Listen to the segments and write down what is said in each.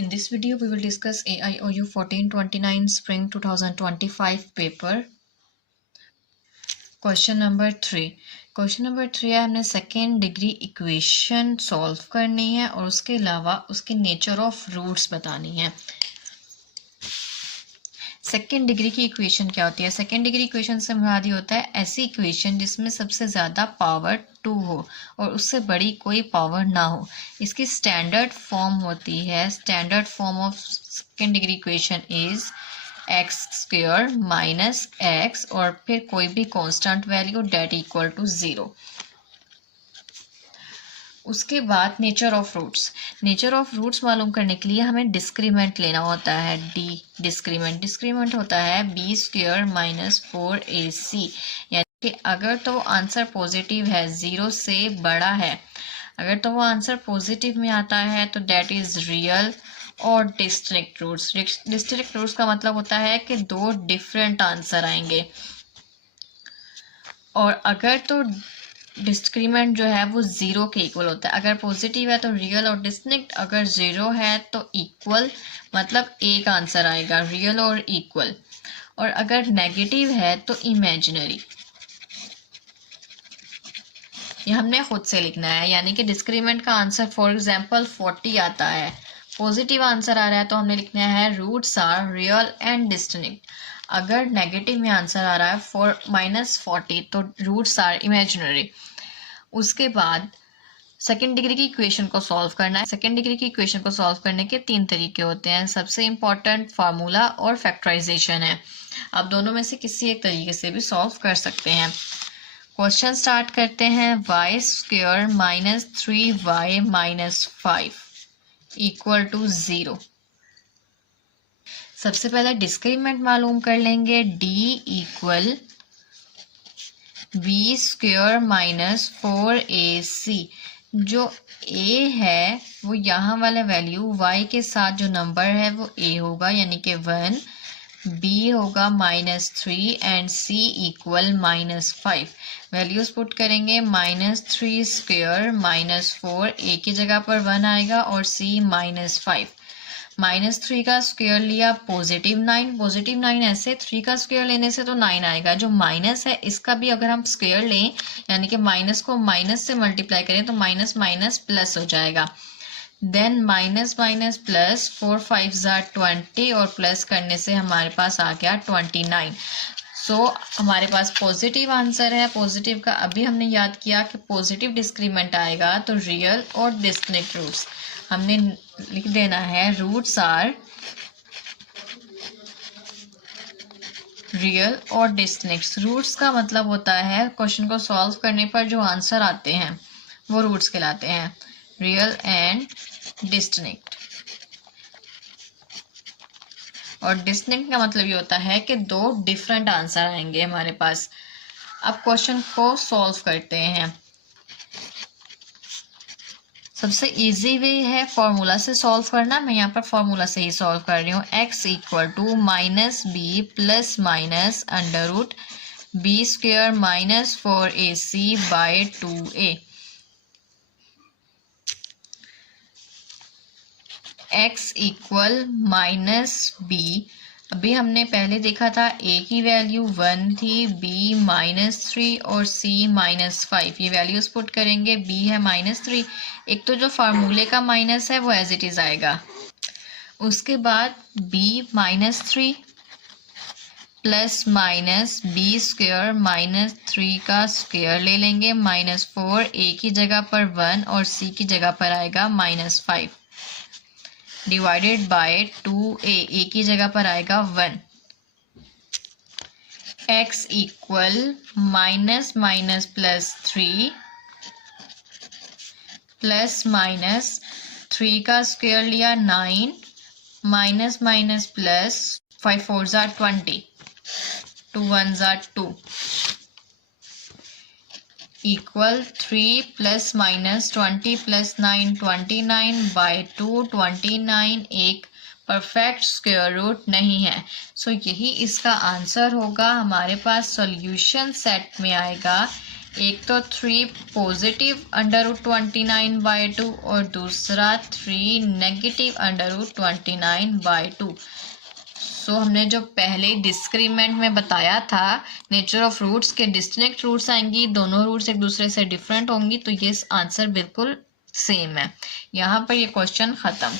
In this video, we will discuss AIOU 1429 Spring 2025 paper. Question number 3. Question number 3 है, हमने second degree equation solve करनी है और उसके अलावा उसकी नेचर ऑफ रूट्स बतानी है। सेकेंड डिग्री की इक्वेशन क्या होती है? सेकेंड डिग्री इक्वेशन से मुराद ये होता है ऐसी इक्वेशन जिसमें सबसे ज़्यादा पावर 2 हो और उससे बड़ी कोई पावर ना हो। इसकी स्टैंडर्ड फॉर्म होती है, standard form of second degree equation is x square minus x और फिर कोई भी constant value that equal to 0। उसके बाद nature of roots. Nature of roots मालूम करने के लिए हमें डिस्क्रीमेंट लेना होता है। डिस्क्रीमेंट होता है बी स्क्वायर माइनस 4ac, यानी कि अगर तो आंसर पॉजिटिव है, 0 से बड़ा है, अगर तो वो आंसर पॉजिटिव में आता है तो दैट इज रियल और डिस्टिंक्ट रूट्स। डिस्टिंक्ट रूट्स का मतलब होता है कि दो डिफरेंट आंसर आएंगे। और अगर तो डिस्क्रीमेंट जो है वो 0 के इक्वल होता है। अगर पॉजिटिव है तो रियल और डिस्टिंक्ट, अगर 0 है तो इक्वल, मतलब एक आंसर आएगा रियल और इक्वल। और अगर नेगेटिव है तो इमेजिनरी। ये हमने खुद से लिखना है, यानी कि डिस्क्रीमेंट का आंसर फॉर एग्जांपल 40 आता है, पॉजिटिव आंसर आ रहा है तो हमने लिखना है roots are real and distinct. अगर नेगेटिव में आंसर आ रहा है फॉर -40 तो रूट्स आर इमेजिनरी। उसके बाद सेकेंड डिग्री की इक्वेशन को सॉल्व करना है। सेकेंड डिग्री की इक्वेशन को सॉल्व करने के 3 तरीके होते हैं। सबसे इंपॉर्टेंट फार्मूला और फैक्टराइजेशन है। आप दोनों में से किसी एक तरीके से भी सॉल्व कर सकते हैं। क्वेश्चन स्टार्ट करते हैं। Y square minus 3y minus 5 equal to 0। सबसे पहले डिस्क्रीमेंट मालूम कर लेंगे। d equal b square minus 4ac। जो a है वो यहाँ वाला वैल्यू y के साथ जो नंबर है वो a होगा, यानी कि 1, b होगा -3 and c equal -5। Values put करेंगे। -3 स्क्वायर -4, a की जगह पर 1 आएगा और c -5। -3 का स्क्वायर लिया +9 ऐसे 3 का स्क्वायर लेने से तो 9 आएगा। जो माइनस है इसका भी अगर हम स्क्वायर लें, यानी कि माइनस को माइनस से मल्टीप्लाई करें तो माइनस माइनस प्लस हो जाएगा। देन माइनस माइनस प्लस 4 5 20 और प्लस करने से हमारे पास आ गया 29। सो हमारे पास पॉजिटिव आंसर है। पॉजिटिव का अभी हमने याद किया कि पॉजिटिव डिस्क्रीमेंट आएगा तो रियल और डिस्टिंक्ट रूट्स हमने लिख देना है। रूट्स आर रियल और डिस्टिंक्ट। रूट्स का मतलब होता है क्वेश्चन को सॉल्व करने पर जो आंसर आते हैं वो रूट्स कहलाते हैं, रियल एंड डिस्टिंक्ट। और डिस्टिंक्ट का मतलब ये होता है कि दो डिफरेंट आंसर आएंगे हमारे पास। अब क्वेश्चन को सॉल्व करते हैं। सबसे इजी वे है फॉर्मूला से सॉल्व करना। मैं यहाँ पर फॉर्मूला से ही सॉल्व कर रही हूँ। x equal to -b plus minus under root b square minus 4ac by 2a। x equal -b, अभी हमने पहले देखा था a की वैल्यू 1 थी, b -3 और c -5। ये वैल्यूज पुट करेंगे। b है -3, एक तो जो फार्मूले का माइनस है वो एज इट इज आएगा। उसके बाद b -3 plus minus b square -3 का स्क्वायर ले लेंगे, -4, a की जगह पर 1 और c की जगह पर आएगा -5 डिवाइडेड बाय 2a, a की जगह पर आएगा 1। x equal minus minus plus 3 plus minus 3 का स्क्वायर लिया 9, minus minus plus 5 4 20, 2 1 2 equal 3 plus minus 20 plus 9 29 by 2। 29 एक परफेक्ट स्क्वायर रूट नहीं है, सो यही इसका आंसर होगा। हमारे पास सॉल्यूशन सेट में आएगा एक तो 3 पॉजिटिव √29/2 और दूसरा 3 नेगेटिव √29/2। सो हमने जो पहले डिस्क्रीमेंट में बताया था नेचर ऑफ रूट्स के डिस्टिंक्ट रूट्स आएंगी, दोनों रूट्स एक दूसरे से डिफरेंट होंगी, तो ये आंसर बिल्कुल सेम है। यहाँ पर ये क्वेश्चन खत्म।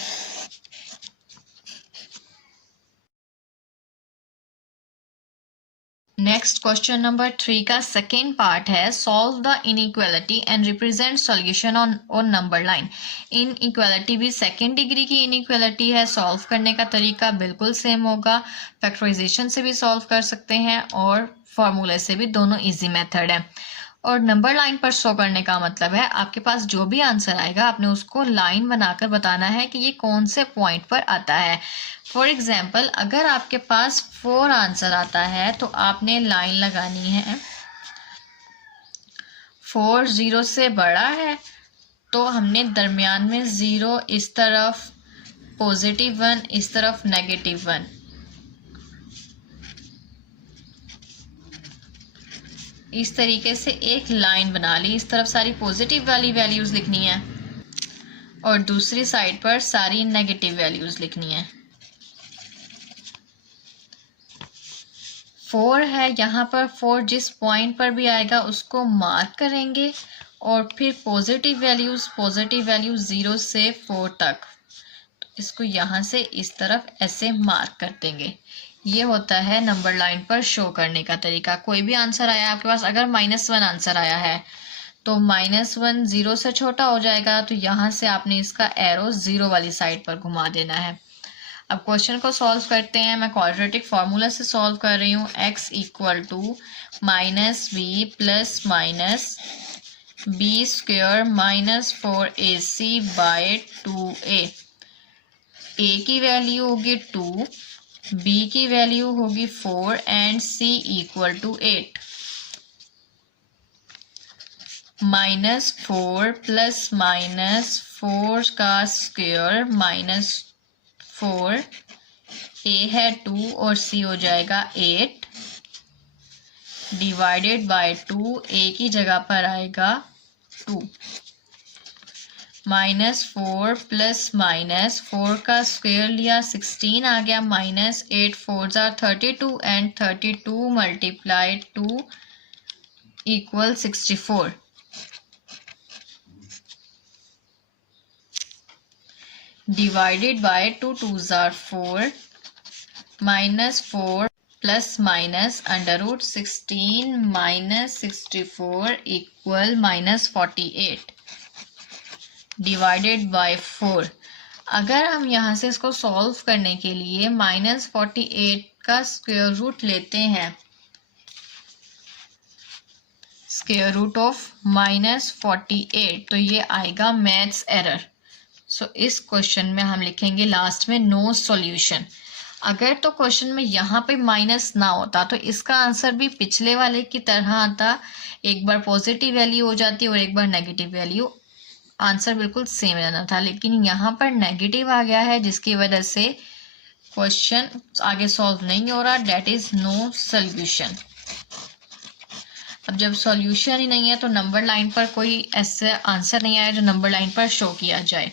नेक्स्ट क्वेश्चन नंबर 3 का सेकेंड पार्ट है solve the inequality and represent solution on number line. Inequality भी सेकेंड डिग्री की इनइक्वालिटी है, सॉल्व करने का तरीका बिल्कुल सेम होगा। फैक्टराइजेशन से भी सॉल्व कर सकते हैं और फॉर्मूले से भी, दोनों इजी मेथड है। और नंबर लाइन पर शो करने का मतलब है आपके पास जो भी आंसर आएगा आपने उसको लाइन बनाकर बताना है कि ये कौन से पॉइंट पर आता है। फॉर एग्जाम्पल अगर आपके पास 4 आंसर आता है तो आपने लाइन लगानी है 4 0 से बड़ा है तो हमने दरमियान में 0 इस तरफ, पॉजिटिव 1 इस तरफ, नेगेटिव 1। इस तरीके से एक लाइन बना ली, इस तरफ सारी पॉजिटिव वाली वैल्यूज लिखनी है और दूसरी साइड पर सारी नेगेटिव वैल्यूज लिखनी है। 4 है, यहाँ पर 4 जिस पॉइंट पर भी आएगा उसको मार्क करेंगे और फिर पॉजिटिव वैल्यूज 0 से 4 तक, तो इसको यहाँ से इस तरफ ऐसे मार्क कर देंगे। ये होता है नंबर लाइन पर शो करने का तरीका। कोई भी आंसर आया आपके पास, अगर -1 आंसर आया है तो -1 0 से छोटा हो जाएगा, तो यहाँ से आपने इसका एरो 0 वाली साइड पर घुमा देना है। अब क्वेश्चन को सॉल्व करते हैं। मैं क्वाड्रेटिक फार्मूला से सॉल्व कर रही हूँ। x = -b + -b² -4ac/2a। a की वैल्यू होगी 2, b की वैल्यू होगी 4 एंड c = 8। -4 + -4² -4, a है 2 और c हो जाएगा 8 डिवाइडेड बाय 2, a की जगह पर आएगा 2। -4 + -4² लिया 16 आ गया, -8 4 32 and 32 × 2 = 64। Divided by 2 2 4, -4 + -√16 - 64 = -48 divided by 4। अगर हम यहाँ से इसको सॉल्व करने के लिए -48 का स्क्वायर रूट लेते हैं, स्क्वायर रूट ऑफ -48, तो ये आएगा मैथ्स एरर। सो इस क्वेश्चन में हम लिखेंगे लास्ट में नो सॉल्यूशन। अगर तो क्वेश्चन में यहाँ पे माइनस ना होता तो इसका आंसर भी पिछले वाले की तरह आता, एक बार पॉजिटिव वैल्यू हो जाती और एक बार नेगेटिव वैल्यू, आंसर बिल्कुल सेम रहना था। लेकिन यहाँ पर नेगेटिव आ गया है जिसकी वजह से क्वेश्चन आगे सॉल्व नहीं हो रहा, डेट इज नो सॉल्यूशन। अब जब सॉल्यूशन ही नहीं है तो नंबर लाइन पर कोई ऐसा आंसर नहीं आया जो नंबर लाइन पर शो किया जाए।